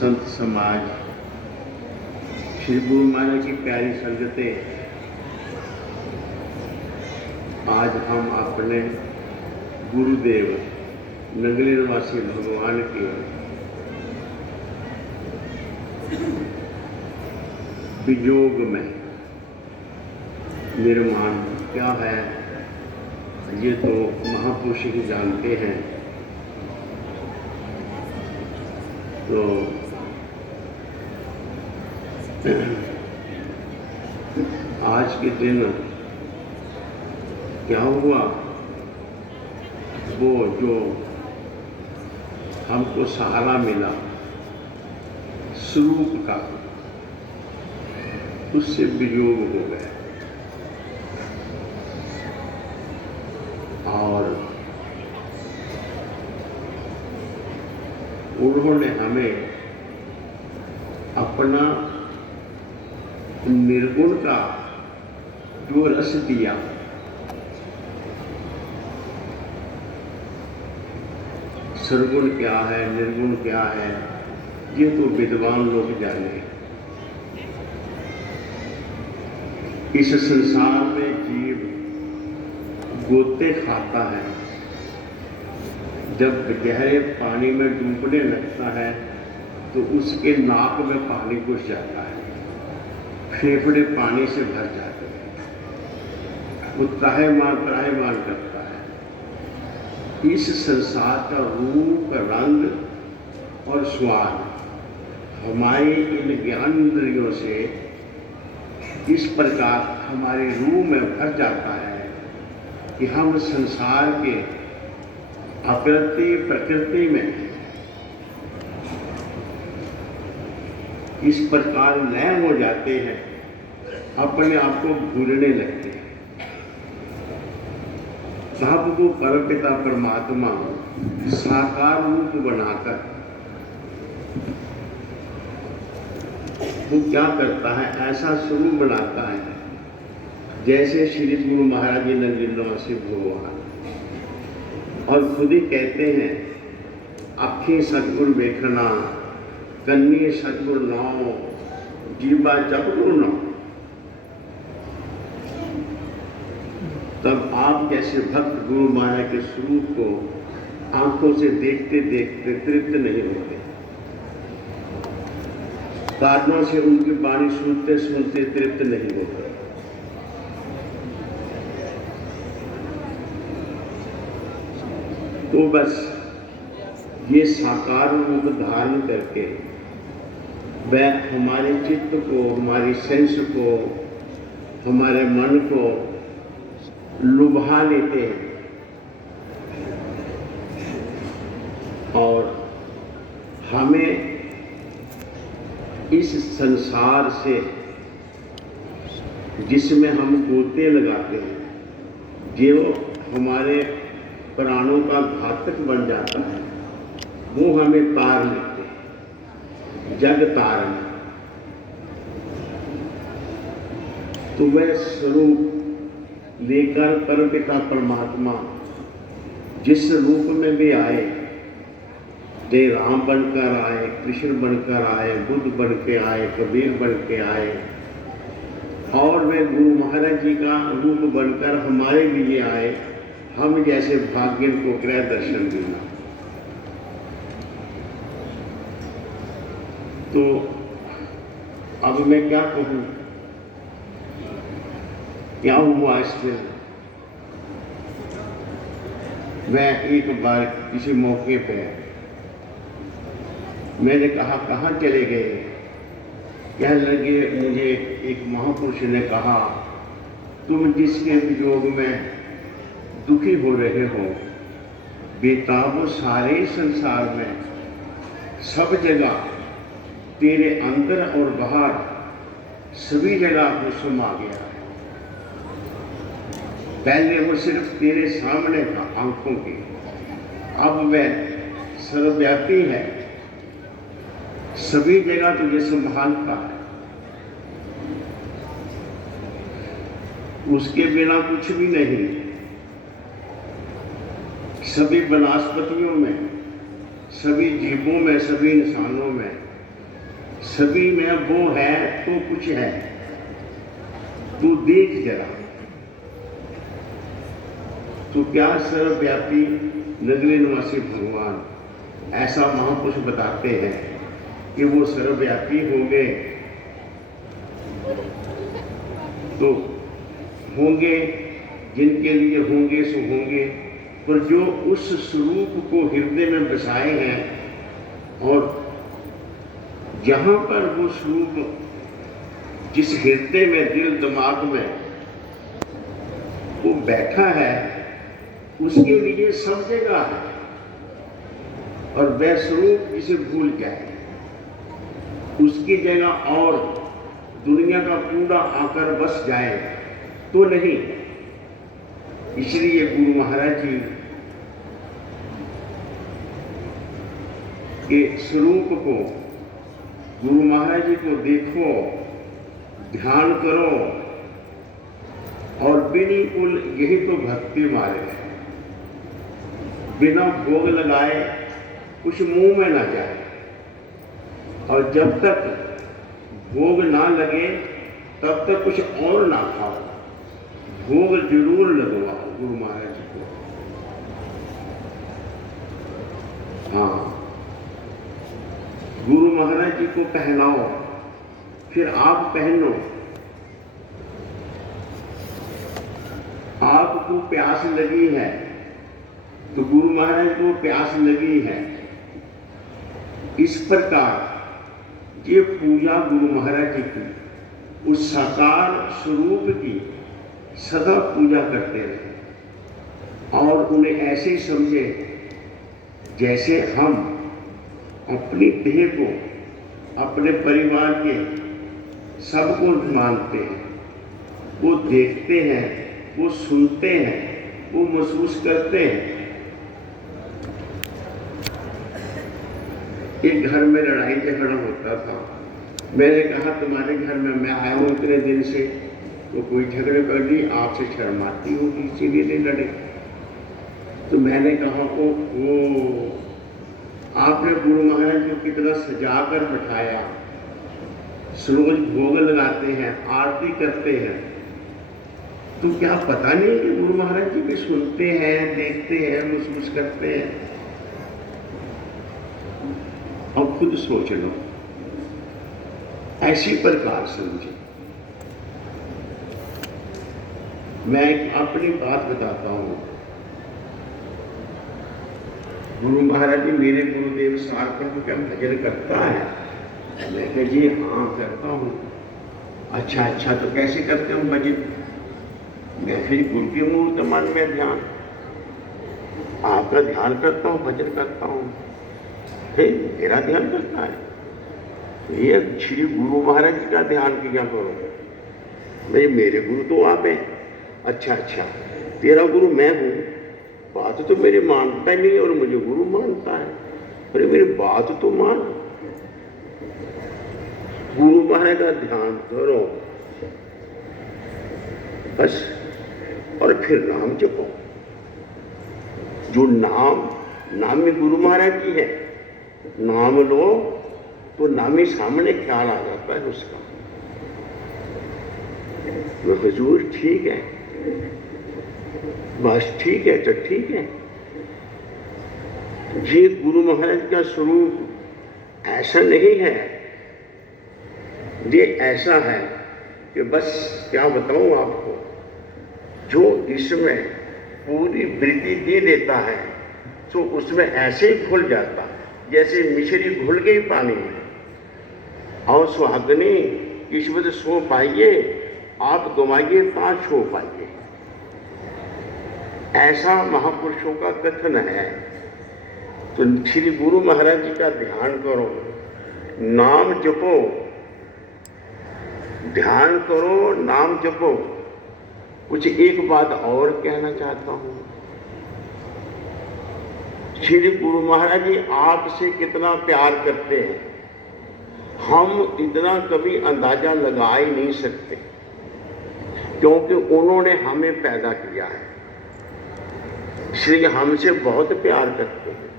संत समाज, श्री गुरु महाराज की प्यारी संगतें, आज हम अपने गुरुदेव नगली निवासी भगवान के वियोग में निर्माण क्या है ये तो महापुरुष ही जानते हैं। तो आज के दिन क्या हुआ, वो जो हमको सहारा मिला स्वरूप का, उससे वियोग हो गए और उन्होंने हमें अपना निर्गुण का जो रस दिया, सरगुण क्या है, निर्गुण क्या है, ये तो विद्वान लोग जाने। इस संसार में जीव गोते खाता है, जब गहरे पानी में डूबने लगता है तो उसके नाक में पानी घुस जाता है, फेफड़े पानी से भर जाते हैं, वो त्राहिमाम करता है। इस संसार का रूप, रंग और स्वाद हमारी इन ज्ञान इंद्रियों से इस प्रकार हमारे रूह में भर जाता है कि हम संसार के प्रकृति में इस प्रकार लय हो जाते हैं, अपने आप को भूलने लगते हैं। तब वो परमपिता परमात्मा साकार रूप बनाकर वो क्या करता है, ऐसा स्वरूप बनाता है जैसे श्री गुरु महाराज जी नगली भगवान, और खुद ही कहते हैं, अखी सतगुरु देखना, कन्नी सतगुरु नाओ, जीवा जपगुरु नाओ। तब आप जैसे भक्त गुरु महाराज के स्वरूप को आंखों से देखते देखते तृप्त नहीं होते, कानों से उनकी वाणी सुनते सुनते तृप्त नहीं होते। तो बस ये साकार रूप धारण करके वह हमारे चित्त को, हमारी सेंस को, हमारे मन को लुभा लेते हैं और हमें इस संसार से, जिसमें हम गोते लगाते हैं, जो हमारे प्राणों का घातक बन जाता है, वो हमें तार लेते हैं, जग तारण। तो वह स्वरूप लेकर परमपिता परमात्मा जिस रूप में भी आए, जय राम बनकर आए, कृष्ण बनकर आए, बुद्ध बन के आए, कबीर बन के आए, और वे गुरु महाराज जी का रूप बनकर हमारे लिए आए, हम जैसे भाग्यन को क्रय दर्शन देना। तो अब मैं क्या कहूँ, क्या हुआ इस दिन। मैं एक बार किसी मौके पे मैंने कहा, कहाँ चले गए। कह लगे मुझे, एक महापुरुष ने कहा, तुम जिसके वियोग में दुखी हो रहे हो, बेताब सारे संसार में सब जगह तेरे अंदर और बाहर सभी जगह वो समा गया है। पहले वो सिर्फ तेरे सामने था आंखों की, अब वह सर्वव्यापी है, सभी जगह तुझे संभालता है। उसके बिना कुछ भी नहीं। सभी वनस्पतियों में, सभी जीवों में, सभी इंसानों में सभी में वो है तो कुछ है, तू देख जरा। तो क्या सर्वव्यापी नगरी निवासी भगवान ऐसा महापुरुष बताते हैं कि वो सर्वव्यापी होंगे, तो होंगे जिनके लिए होंगे सो होंगे, पर जो उस स्वरूप को हृदय में बसाए हैं और जहां पर वो स्वरूप जिस हृदय में, दिल दिमाग में वो बैठा है, उसके लिए सब जगह है। और वह स्वरूप जिसे भूल जाए, उसकी जगह और दुनिया का कूड़ा आकर बस जाए तो नहीं। इसलिए गुरु महाराज जी के स्वरूप को, गुरु महाराज जी को देखो, ध्यान करो, और बिल्कुल यही तो भक्ति मार्ग है। बिना भोग लगाए कुछ मुंह में ना जाए, और जब तक भोग ना लगे तब तक कुछ और ना खाओ। भोग जरूर लगवाओ गुरु महाराज जी को। हाँ, गुरु महाराज जी को पहनाओ, फिर आप पहनो। आपको प्यास लगी है तो गुरु महाराज को प्यास लगी है। इस प्रकार ये पूजा गुरु महाराज जी की, उस साकार स्वरूप की सदा पूजा करते रहे, और उन्हें ऐसे समझे जैसे हम अपनी देह को, अपने परिवार के सबको मानते हैं। वो देखते हैं, वो सुनते हैं, वो महसूस करते हैं। एक घर में लड़ाई झगड़ा होता था। मैंने कहा तुम्हारे घर में मैं आया हूँ इतने दिन से, तो कोई झगड़े कर दी, आपसे शर्म आती होगी इसीलिए नहीं लड़े। तो मैंने कहा वो आपने गुरु महाराज को कितना सजा कर बैठाया, रोज भोग लगाते हैं, आरती करते हैं, तो क्या पता नहीं कि गुरु महाराज जी भी सुनते हैं, देखते हैं, महसूस करते हैं? अब खुद सोच लो, ऐसी प्रकार समझे। मैं एक अपनी बात बताता हूं। गुरु महाराज जी, मेरे गुरुदेव सार पर क्या भजन करता है? मैं कहा जी हाँ करता हूँ। अच्छा, तो कैसे करते हो भजन? मैं फिर गुरु के मूर्त मन में ध्यान, आपका ध्यान करता हूँ, भजन करता हूँ। फिर मेरा ध्यान करता है, ये श्री गुरु महाराज जी का ध्यान किया करो। भाई मेरे गुरु तो आप हैं। अच्छा, तेरा गुरु मैं हूँ, बात तो मेरी मानता ही नहीं और मुझे गुरु मानता है। अरे मेरी बात तो मान। गुरु महाराज का ध्यान करो बस, और फिर नाम जपो। जो नाम में गुरु महाराज जी है, नाम लो तो नाम ही सामने ख्याल आ जाता है उसका। तो हुजूर ठीक है, बस ठीक है, तो ठीक है। ये गुरु महाराज का स्वरूप ऐसा नहीं है, ये ऐसा है कि बस क्या बताऊं आपको, जो इसमें पूरी वृत्ति दे देता है तो उसमें ऐसे ही घुल जाता, जैसे मिश्री घुल गई पानी में। और सुहागनी ईश्वर सो पाइए, आप गवाइए ता छो पाइए, ऐसा महापुरुषों का कथन है। तो श्री गुरु महाराज जी का ध्यान करो, नाम जपो, ध्यान करो, नाम जपो। कुछ एक बात और कहना चाहता हूं। श्री गुरु महाराज जी आपसे कितना प्यार करते हैं, हम इतना कभी अंदाजा लगा ही नहीं सकते, क्योंकि उन्होंने हमें पैदा किया है। इसलिए हमसे बहुत प्यार करते हैं,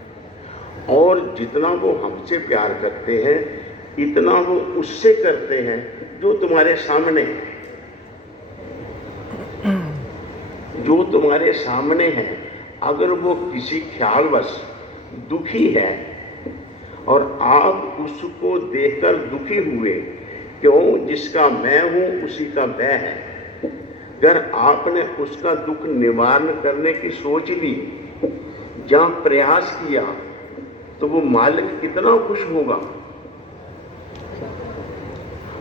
और जितना वो हमसे प्यार करते हैं इतना वो उससे करते हैं जो तुम्हारे सामने है। जो तुम्हारे सामने है, अगर वो किसी ख्यालवश दुखी है और आप उसको देखकर दुखी हुए, क्यों? जिसका मैं हूं उसी का मैं है। अगर आपने उसका दुख निवारण करने की सोच ली, जहां प्रयास किया, तो वो मालिक कितना खुश होगा।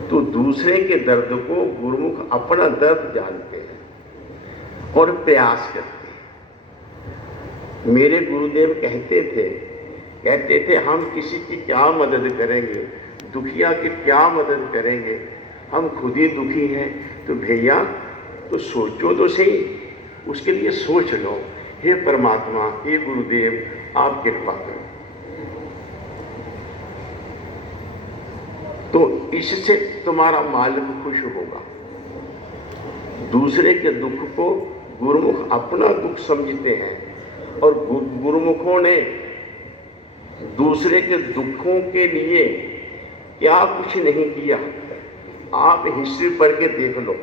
तो दूसरे के दर्द को गुरुमुख अपना दर्द जानते हैं और प्रयास करते हैं। मेरे गुरुदेव कहते थे हम किसी की क्या मदद करेंगे, दुखिया की क्या मदद करेंगे, हम खुद ही दुखी हैं। तो भैया तो सोचो तो सही, उसके लिए सोच लो, हे परमात्मा, हे गुरुदेव, आप कृपा करो। तो इससे तुम्हारा मालिक खुश होगा। दूसरे के दुख को गुरुमुख अपना दुख समझते हैं और गुरुमुखों ने दूसरे के दुखों के लिए क्या कुछ नहीं किया। आप हिस्ट्री पढ़ के देख लो।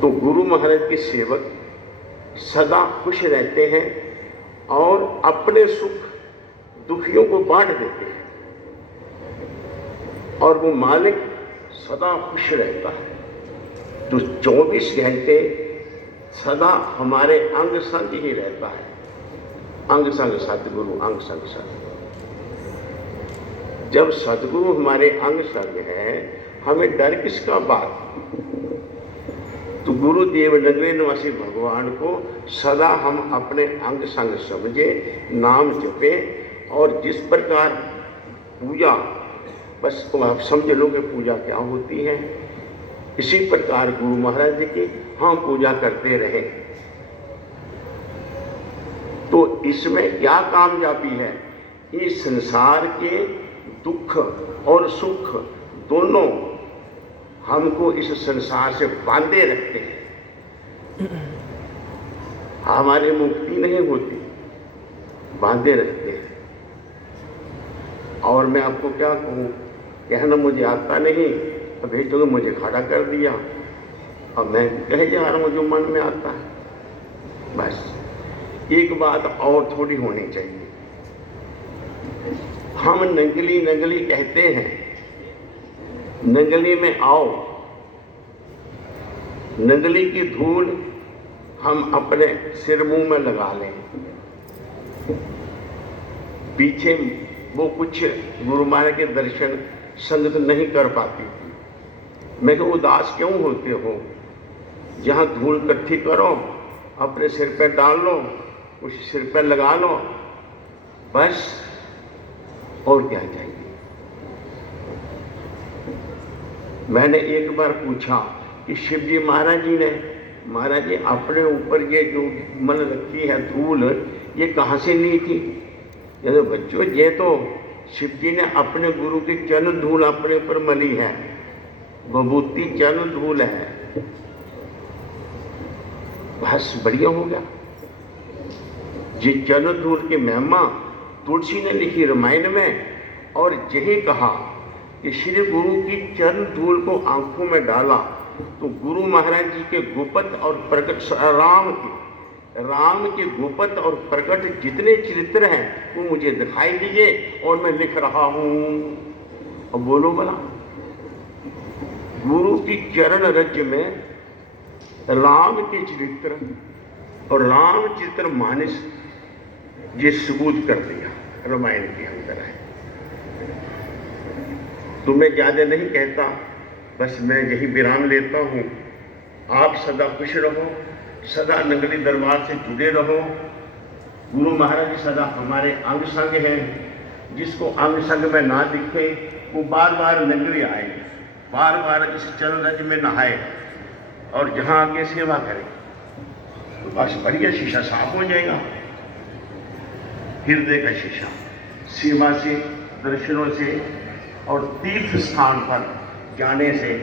तो गुरु महाराज के सेवक सदा खुश रहते हैं और अपने सुख दुखियों को बांट देते हैं और वो मालिक सदा खुश रहता है। तो 24 घंटे सदा हमारे अंग संग ही रहता है। अंग संग सदगुरु, अंग संग सदगुरु। जब सदगुरु हमारे अंग संग है, हमें डर किसका बात। तो गुरुदेव नगरी निवासी भगवान को सदा हम अपने अंग संग समझे, नाम जपे और जिस प्रकार पूजा, बस तो आप समझ लो कि पूजा क्या होती है। इसी प्रकार गुरु महाराज जी की हम पूजा करते रहे। तो इसमें क्या कामयाबी है? इस संसार के दुख और सुख दोनों हमको इस संसार से बांधे रखते हैं। हमारी मुक्ति नहीं होती, बांधे रखते हैं। और मैं आपको क्या कहूँ, कहना मुझे आता नहीं, अभी तो मुझे खड़ा कर दिया, अब मैं कहे जा रहा हूँ जो मन में आता है। बस एक बात और थोड़ी होनी चाहिए। हम नंगली नंगली कहते हैं, नंगली में आओ। नंगली की धूल हम अपने सिर मुंह में लगा लें। पीछे वो कुछ गुरु महाराज के दर्शन संगत नहीं कर पाती थी। मैं तो उदास क्यों होते हो? जहां धूल इकट्ठी करो, अपने सिर पे डाल लो, उस सिर पे लगा लो, बस। और क्या चाहिए? मैंने एक बार पूछा कि शिव जी महाराज जी ने, महाराज जी अपने ऊपर ये जो मन रखी है धूल, ये कहाँ से ली थी? ये तो बच्चों, ये तो शिव जी ने अपने गुरु की चरण धूल अपने ऊपर मली है, विभूति चरण धूल है। बस बढ़िया हो गया। ये चरण धूल की महिमा तुलसी ने लिखी रामायण में, और यही कहा कि श्री गुरु की चरण धूल को आंखों में डाला तो गुरु महाराज जी के गुप्त और प्रकट राम के गुप्त और प्रकट जितने चरित्र हैं वो मुझे दिखाई दिए और मैं लिख रहा हूं। और बोलो भला, गुरु की चरण रज में राम के चरित्र और राम चित्र मानस ये सबूत कर दिया रामायण के अंदर है। तो मैं ज्यादा नहीं कहता, बस मैं यही विराम लेता हूं। आप सदा खुश रहो, सदा नगरी दरबार से जुड़े रहो। गुरु महाराज सदा हमारे अंग संग है। जिसको अंग संग में ना दिखे वो बार बार नगरी आए, बार बार इस चरण रज में नहाए और जहां आके सेवा करे, तो बस बढ़िया शीशा साफ हो जाएगा। हृदय का शीशा सेवा से, दर्शनों से और तीर्थ स्थान पर जाने से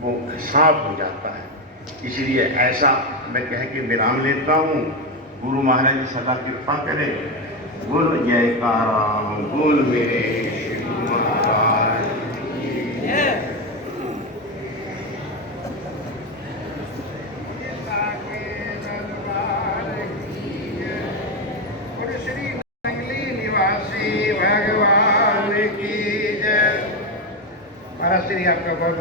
वो साफ हो जाता है। इसलिए ऐसा मैं कह के विराम लेता हूँ। गुरु महाराज सदा कृपा करें। बोल जयकारा, बोल मेरे शिव महाराज की जय। श्री मंगली निवासी भगवान की जय। महाराज श्री आपका बहुत